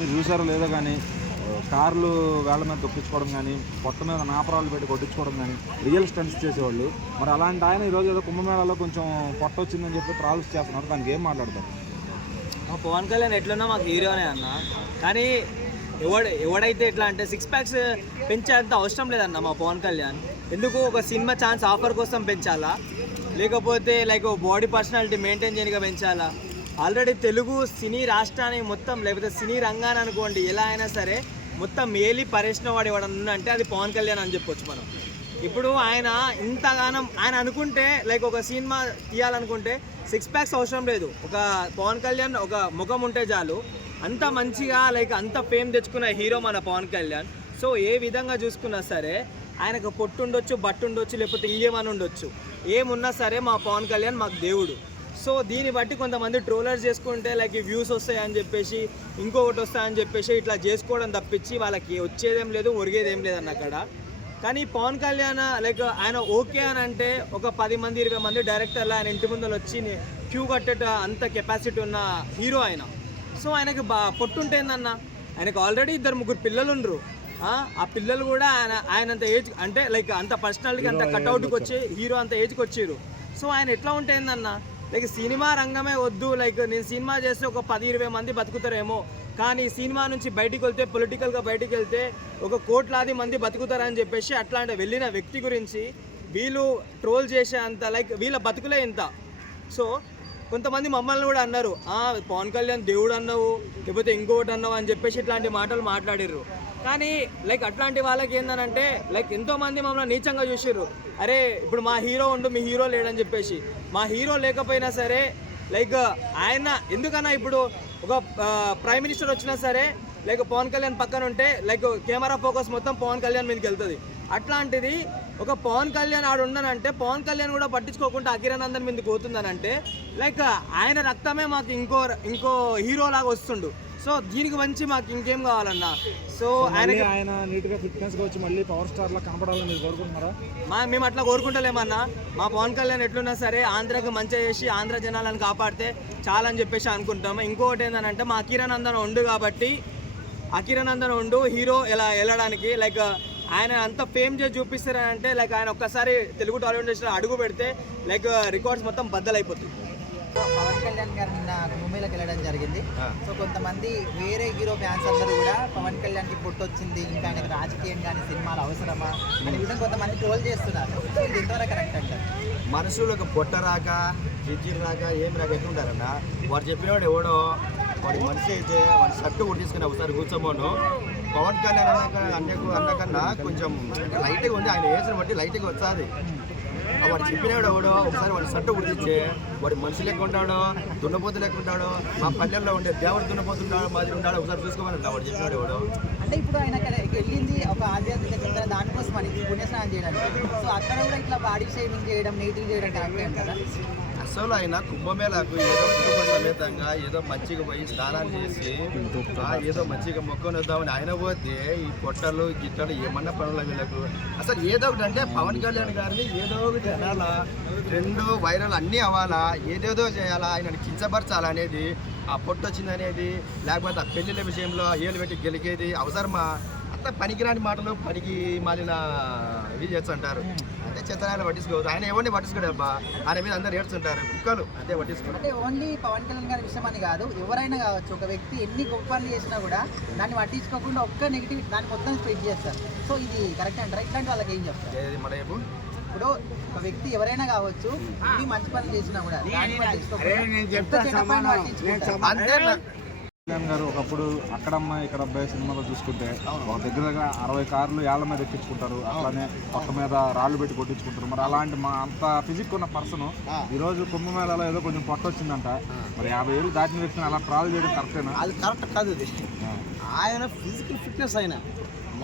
మీరు చూసారో లేదో కానీ కార్లు వేళ్ల మీద దొక్కించుకోవడం కానీ పొట్ట మీద నాపరాలు పెట్టి కొట్టించుకోవడం కానీ రియల్ స్టంట్స్ చేసేవాళ్ళు. మరి అలాంటి ఆయన ఈరోజు ఏదో కుంభమేళాలో కొంచెం పొట్ట వచ్చిందని చెప్పి ట్రావెల్స్ చేస్తున్నారు. దానికి ఏం మాట్లాడతారు? మా పవన్ కళ్యాణ్ ఎట్లున్నా మాకు హీరోనే అన్న. కానీ ఎవడైతే ఎట్లా అంటే 6 ప్యాక్స్ పెంచేంత అవసరం లేదన్న మా పవన్ కళ్యాణ్. ఎందుకు ఒక సినిమా ఛాన్స్ ఆఫర్ కోసం పెంచాలా, లేకపోతే లైక్ బాడీ పర్సనాలిటీ మెయింటైన్ చేయగా పెంచాలా? ఆల్రెడీ తెలుగు సినీ రాష్ట్రాన్ని మొత్తం, లేకపోతే సినీ రంగాన్ని అనుకోండి, ఎలా అయినా సరే మొత్తం మేలి పరేసిన వాడు ఎవడన్నా అంటే అది పవన్ కళ్యాణ్ అని చెప్పొచ్చు మనం. ఇప్పుడు ఆయన ఇంతగానం ఆయన అనుకుంటే లైక్ ఒక సినిమా తీయాలనుకుంటే 6 ప్యాక్స్ అవసరం లేదు. ఒక పవన్ కళ్యాణ్ ఒక ముఖం ఉంటే చాలు. అంత మంచిగా లైక్ అంత ఫేమ్ తెచ్చుకున్న హీరో మన పవన్ కళ్యాణ్. సో ఏ విధంగా చూసుకున్నా సరే ఆయనకు పొట్టు ఉండొచ్చు, బట్టు ఉండొచ్చు, లేకపోతే ఇంకేమని ఉండొచ్చు, ఏమున్నా సరే మా పవన్ కళ్యాణ్ మాకు దేవుడు. సో దీన్ని బట్టి కొంతమంది ట్రోలర్స్ చేసుకుంటే లైక్ వ్యూస్ వస్తాయని చెప్పేసి, ఇంకొకటి వస్తాయని చెప్పేసి ఇట్లా చేసుకోవడం తప్పించి వాళ్ళకి వచ్చేదేం లేదు, ఒరిగేదేం లేదన్న అక్కడ. కానీ పవన్ కళ్యాణ్ లైక్ ఆయన ఓకే అని అంటే ఒక 10 మంది 20 మంది డైరెక్టర్లు ఆయన ఇంటి ముందర వచ్చి క్యూ కట్టేట అంత కెపాసిటీ ఉన్న హీరో ఆయన. సో ఆయనకి పొట్టుంటేందన్న, ఆయనకు ఆల్రెడీ 2-3 పిల్లలు ఉండరు. ఆ పిల్లలు కూడా ఆయన అంత ఏజ్ అంటే లైక్ అంత పర్సనాలిటీకి అంత కట్అవుట్కి వచ్చి హీరో అంత ఏజ్కి వచ్చారు. సో ఆయన ఎట్లా ఉంటేందన్న, లైక్ సినిమా రంగమే వద్దు, లైక్ నేను సినిమా చేస్తే ఒక 10-20 మంది బతుకుతారేమో, కానీ సినిమా నుంచి బయటికి వెళ్తే, పొలిటికల్గా బయటికి వెళ్తే ఒక 1 కోట్లాది మంది బతుకుతారని చెప్పేసి అట్లాంటి వెళ్ళిన వ్యక్తి గురించి వీళ్ళు ట్రోల్ చేసే అంత లైక్ వీళ్ళ బతుకులే ఇంత. సో కొంతమంది మమ్మల్ని కూడా అన్నారు, పవన్ కళ్యాణ్ దేవుడు అన్నావు, లేకపోతే ఇంకొకటి అన్నావు అని చెప్పేసి ఇట్లాంటి మాటలు మాట్లాడిర్రు. కానీ లైక్ అట్లాంటి వాళ్ళకి ఏందనంటే లైక్ ఎంతోమంది మమ్మల్ని నీచంగా చూసిర్రు. అరే ఇప్పుడు మా హీరో ఉండు, మీ హీరో లేడని చెప్పేసి. మా హీరో లేకపోయినా సరే లైక్ ఆయన ఎందుకన్నా ఇప్పుడు ఒక ప్రైమ్ మినిస్టర్ వచ్చినా సరే లైక్ పవన్ కళ్యాణ్ పక్కన ఉంటే లైక్ కెమెరా ఫోకస్ మొత్తం పవన్ కళ్యాణ్ మీదకి వెళ్తుంది. అట్లాంటిది ఒక పవన్ కళ్యాణ్ ఆడు ఉండనంటే పవన్ కళ్యాణ్ కూడా పట్టించుకోకుండా అఖిరానందన్ మీదకి పోతుందనంటే లైక్ ఆయన రక్తమే మాకు ఇంకో హీరో లాగా వస్తుండు. సో దీనికి మంచి మాకు ఇంకేం కావాలన్నా. సో ఆయన నీట్గా ఫిట్నెస్గా వచ్చి మళ్ళీ పవర్ స్టార్లా కనపడాలని మీరు కోరుకుంటున్నారా? మేము అట్లా కోరుకుంటలేమన్నా. మా పవన్ కళ్యాణ్ ఎట్లున్నా సరే ఆంధ్రాకి మంచిగా చేసి ఆంధ్ర జనాలను కాపాడితే చాలని చెప్పేసి అనుకుంటాము. ఇంకొకటి ఏంటంటే మా అఖిరానందన్ ఉండు కాబట్టి, అఖిరానందన్ ఉండు హీరో ఎలా వెళ్ళడానికి లైక్ ఆయన అంత ఫేమ్ చేసి చూపిస్తారంటే లైక్ ఆయన ఒక్కసారి తెలుగు టాలీవుడ్ ఇండస్ట్రీలో అడుగు పెడితే లైక్ రికార్డ్స్ మొత్తం బద్దలైపోతుంది. పవన్ కళ్యాణ్ గారు నిన్న ముంబైలోకి వెళ్ళడం జరిగింది. సో కొంతమంది వేరే హీరో ఫ్యాన్స్ అందరూ కూడా పవన్ కళ్యాణ్కి పొట్టు వచ్చింది, ఇంకా ఆయనకు రాజకీయం కానీ సినిమాలు అవసరమా అనే విధంగా కొంతమంది ట్రోల్ చేస్తున్నారు. ఇది ఎంతవరకు కరెక్ట్ అంటారు? మనుషులకు పొట్ట రాక, జిజ్జిర్ రాక, ఏం రాక ఎట్లుంటారన్న, వాడు చెప్పినవాడు ఎవడో వాడి మనిషి అయితే వాడి షర్టు కూడా తీసుకుని ఒకసారి కూర్చోమోను. పవన్ కళ్యాణ్ అన్నకన్నా కొంచెం లైట్గా ఉంది, ఆయన వేసిన బట్టి లైట్గా వచ్చాది. వాడు చెప్పినాడు ఎవడో ఒకసారి వాడి షర్టు కుడితే వాడి మనిషి లెక్క ఉంటాడో, దున్నపోతు లెక్క ఉంటాడో, మా పల్లెల్లో ఉండే దేవుడు దున్నపోతుంటాడో మాదిరి ఉంటాడో ఒకసారి చూసుకోమని వాడు చెప్పినాడు ఎవడో. అంటే ఇప్పుడు ఆయన వెళ్ళింది ఒక ఆధ్యాత్మిక చింతన దానికోసం అని పుణ్యస్నానం చేయడానికి. సో అక్కడ కూడా ఇట్లా బాడీ షేవింగ్ చేయడం, నెయిటింగ్ చేయడం కరెక్ట్ అంటారా? అసలు ఆయన కుంభమేళాకు ఏదో కుటుంబ సమేతంగా ఏదో మంచిగా పోయి స్నానాలు చేసి ఏదో మంచిగా మొక్కని వద్దామని ఆయన పోతే ఈ పొట్టలు గిట్టలు ఏమన్నా పనులు వీళ్ళకు. అసలు ఏదో ఒకటి అంటే పవన్ కళ్యాణ్ గారిని ఏదో ఒకటి అనాలా, ట్రెండ్ వైరల్ అన్నీ అవ్వాలా, ఏదేదో చేయాలా, ఆయనని కించపరచాలా అనేది, ఆ పొట్టు వచ్చింది అనేది, లేకపోతే ఆ పెళ్లిళ్ళ విషయంలో ఏళ్ళు పెట్టి గెలికేది అవసరమా? అంతా పనికిరాని మాటలు, పనికి మాలిన ఇవి చేస్తుంటారు. అంటే చెత్తనాయలు పట్టించుకోవద్దు. ఆయన ఎవరిని పట్టించుకోడు అబ్బా, ఆయన మీద అందరు ఏడ్చుంటారు, కుక్కలు అంతే పట్టించుకోరు. అంటే ఓన్లీ పవన్ కళ్యాణ్ గారి విషయం అని కాదు, ఎవరైనా కావచ్చు. ఒక వ్యక్తి ఎన్ని గొప్ప పనులు చేసినా కూడా దాన్ని పట్టించుకోకుండా ఒక్క నెగిటివ్ దాన్ని మొత్తం స్ప్రెడ్ చేస్తారు. సో ఇది కరెక్ట్ అంటారా? ఇట్లాంటి వాళ్ళకి ఏం చెప్తారు? మన ఇప్పుడు ఒక వ్యక్తి ఎవరైనా కావచ్చు, ఇది మంచి పనులు చేసినా కూడా దాన్ని పట్టించుకోకుండా కళ్యాణ్ గారు ఒకప్పుడు అక్కడమ్మ ఇక్కడ అబ్బాయి సినిమాలో చూసుకుంటే ఒక దగ్గర 60 కార్లు ఏళ్ల మీద ఎక్కించుకుంటారు, అట్లానే పక్క మీద రాళ్ళు పెట్టి కొట్టించుకుంటారు. మరి అలాంటి అంత ఫిజిక్ ఉన్న పర్సన్ ఈరోజు కుంభమేళాలో ఏదో కొంచెం పొట్ట వచ్చిందంట. మరి 50 ఏళ్ళు దాటిన వ్యక్తిని అలా ట్రావెల్ చేయడం కరెక్టేనా? అది కరెక్ట్ కాదు. అది ఆయన ఫిజికల్ ఫిట్నెస్, ఆయన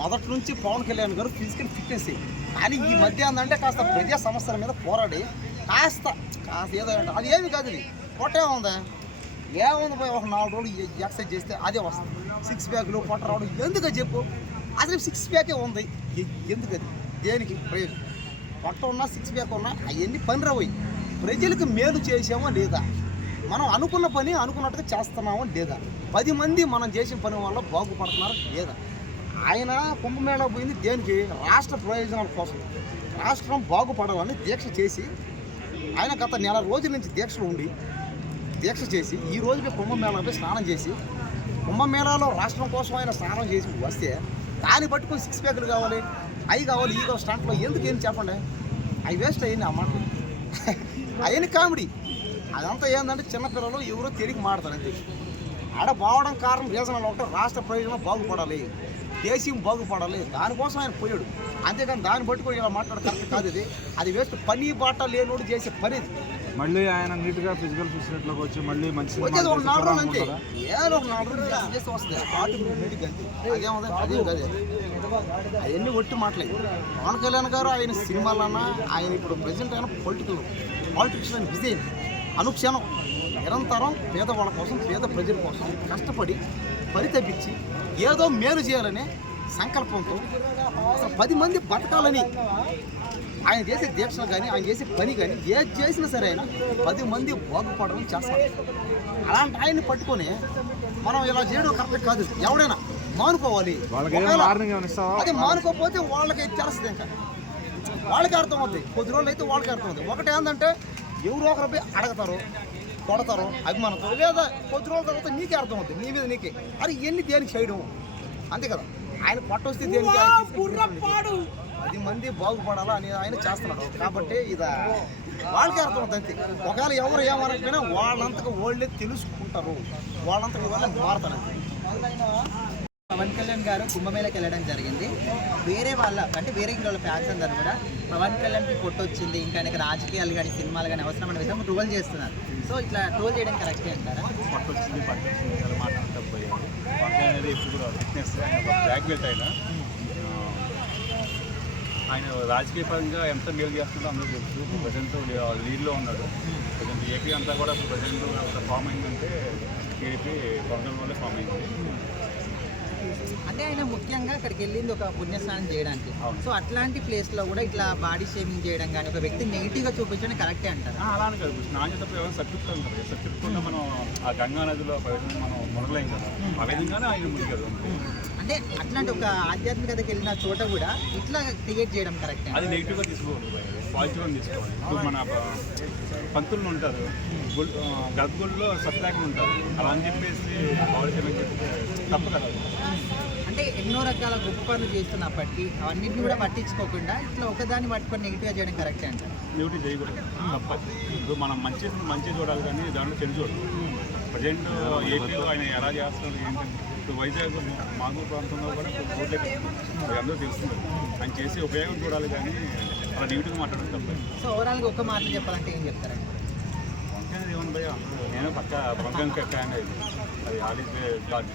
మొదటి నుంచి పవన్ కళ్యాణ్ గారు ఫిజికల్ ఫిట్నెస్. కానీ ఈ మధ్య ఏంటంటే కాస్త ప్రజా సమస్యల మీద పోరాడి కాస్త ఏదో అది ఏమి కాదు, అది పొట్టే ఉందా, ఏముంది పోయి ఒక 4 రోజులు ఎక్సర్సైజ్ చేస్తే అదే వస్తుంది. 6 ప్యాక్లు పొట్ట రావడం ఎందుకు చెప్పు? అసలు 6 ప్యాకే ఉంది, ఎందుకు అది? దేనికి ప్రయోజనం? పొట్ట ఉన్నా 6 ప్యాక్ ఉన్నా అవన్నీ పని రావు. ప్రజలకు మేలు చేసామో లేదా, మనం అనుకున్న పని అనుకున్నట్టుగా చేస్తున్నామో లేదా, 10 మంది మనం చేసిన పని వల్ల బాగుపడుతున్నారు లేదా? ఆయన కుంభమేళా పోయింది దేనికి? రాష్ట్ర ప్రయోజనాల కోసం, రాష్ట్రం బాగుపడాలని దీక్ష చేసి ఆయన గత నెల రోజుల నుంచి దీక్షలు ఉండి దీక్ష చేసి ఈ రోజుకి కుంభమేళాపై స్నానం చేసి కుంభమేళాలో రాష్ట్రం కోసం ఆయన స్నానం చేసి వస్తే దాన్ని పట్టుకొని 6 ప్యాకులు కావాలి, అవి కావాలి, ఈ కావాలి స్టాంట్లో ఎందుకు ఏం చెప్పండి? అవి వేస్ట్ అయ్యింది ఆ మాటలు. అవన్నీ కామెడీ. అదంతా ఏంటంటే చిన్నపిల్లలు ఎవరో తిరిగి మాడతారు అంతే. ఆడ బావడం కారణం రీజనల్ ఒకటి, రాష్ట్ర ప్రయోజనం బాగుపడాలి, దేశం బాగుపడాలి, దానికోసం ఆయన పోయాడు. అంతేకాని దాన్ని పట్టుకొని ఇలా మాట్లాడ కరెక్ట్ కాదు. అది వేస్ట్. పని బాట లేనోడు చేసే పని ఇది. మళ్ళీ ఆయన నీట్గా ఫిజికల్ ఫెసిలిటీలోకి వచ్చి మళ్ళీ మంచి వచ్చేది ఒక 4 రోజులు అంతే, ఏదో ఒక 4 రోజులు చేస్తే వస్తుంది. అదేమవుతుంది? అదేం కాదు. అవన్నీ ఒట్టి మాటలే. పవన్ కళ్యాణ్ గారు ఆయన సినిమాలన్నా, ఆయన ఇప్పుడు ప్రజెంట్ అయిన పాలిటిక్స్ అని బిజీ అనుక్షణం నిరంతరం పేదవాళ్ళ కోసం, పేద ప్రజల కోసం కష్టపడి పరితపించి ఏదో మేలు చేయాలనే సంకల్పంతో అసలు 10 మంది బతకాలని ఆయన చేసే దీక్షలు కానీ, ఆయన చేసే పని కానీ ఏది చేసినా సరే ఆయన 10 మంది బాగుపడడం చేస్తారు. అలాంటి ఆయన్ని పట్టుకొని మనం ఇలా చేయడం కరెక్ట్ కాదు. ఎవడైనా మానుకోవాలి. అదే మానుకోకపోతే వాళ్ళకి తెలుస్తుంది, ఇంకా వాళ్ళకి అర్థమవుతుంది. కొద్ది రోజులు అయితే వాళ్ళకి అర్థమవుతుంది. ఒకటి ఏంటంటే ఎవరో ఒకరిపై అడగతారు, కొడతారు అభిమానంతో, లేదా కొద్ది రోజుల తర్వాత నీకే అర్థమవుతుంది, నీ మీద నీకే అది ఎన్ని దేనికి చేయడం అంతే కదా. ఆయన పట్టొస్తే దేనికి? 10 మంది బాగుపడాలా అని ఆయన చేస్తున్నాడు కాబట్టి ఇది వాళ్ళకే అర్థమవుతుంది అంతే. ఒకవేళ ఎవరు ఏమనకపోయినా వాళ్ళంతకు వాళ్ళే తెలుసుకుంటారు, వాళ్ళంతకు వాళ్ళే మారుతారు అంతే. పవన్ కళ్యాణ్ గారు కుంభమేళకి వెళ్ళడం జరిగింది. వేరే వాళ్ళ అంటే వేరే హీరోల ఫ్యాన్స్ అందరూ కూడా పవన్ కళ్యాణ్కి కొట్టొచ్చింది, ఇంకా ఆయనకి రాజకీయాలు కానీ సినిమాలు కానీ అవసరం అనే విధంగా ట్రోల్ చేస్తున్నారు. సో ఇట్లా ట్రోల్ చేయడం కరెక్టే అంటారా? పట్టొచ్చింది చాలా మాట్లాడుతూ పోయాడు. పవన్ అనేది ఎప్పుడు కూడా ఫిట్నెస్ బ్లాక్ బెల్ట్ ఆయన రాజకీయ పరంగా ఎంత మేలు చేస్తుందో అందరూ తెలుసు. ప్రజెంట్ లీడ్లో ఉన్నాడు. ప్రజెంట్ ఏపీ అంతా కూడా ప్రజెంట్ ఫామ్ అయిందంటే టీడీపీ పవన్ వల్లే ఫామ్ అయింది. అంటే ఆయన ముఖ్యంగా అక్కడికి వెళ్ళింది ఒక పుణ్యస్నానం చేయడానికి. సో అట్లాంటి ప్లేస్లో కూడా ఇట్లా బాడీ షేమింగ్ చేయడం కానీ, ఒక వ్యక్తి నెగిటివ్గా చూపించడం కరెక్టే అంటారు? అలానే కాదు, నాణ్యతప్పుడు ఎవరైనా సత్యుక్తం ఉంటుంది. సత్యుక్తంగా మనం ఆ గంగా నదిలో మనం మునగలేం కదా, ఆ విధంగానే ఆయన మునిగారు. అంటే అట్లాంటి ఒక ఆధ్యాత్మికతకి వెళ్ళిన చోట కూడా ఇట్లా క్రియేట్ చేయడం కరెక్టే? అది నెగిటివ్గా తీసుకోవాలి, పాజిటివ్గా తీసుకోవాలి. ఇప్పుడు మన పంతులు ఉంటారు, గర్భగుడిలో సత్యాగ్ని ఉంటారు, అలా అని చెప్పేసి పౌరుషం చెప్తే తప్పు కదా. అంటే ఎన్నో రకాల గొప్ప పనులు చేస్తున్నప్పటికీ అవన్నింటిని కూడా పట్టించుకోకుండా ఇట్లా ఒకదాన్ని పట్టుకొని నెగిటివ్గా చేయడం కరెక్టే అంటారు? నెగిటివ్ చేయకూడదు, తప్పదు. ఇప్పుడు మనం మంచి చూడాలి కానీ దాంట్లో చెడు చూడాలి. ప్రజెంట్ ఏపీలో ఆయన ఎలా చేస్తున్నారు ఏంటంటే, ఇప్పుడు వైజాగ్ మామూలు ప్రాంతంలో కూడా రోడ్లే కట్టుకుంటారు, అందరూ తెలుస్తుంది. ఆయన చేసే ఉపయోగం చూడాలి కానీ అలా నెగిటివ్గా మాట్లాడడం తప్పదు. సో ఓవరాల్గా ఒక్క మాట చెప్పాలంటే ఏం చెప్తారండి? వంకాయ ఏమన్నా భయ, నేను పక్క వంకాయ ఫ్యాన్ అయింది, అది ఆల్ ఈజ్ గాడ్.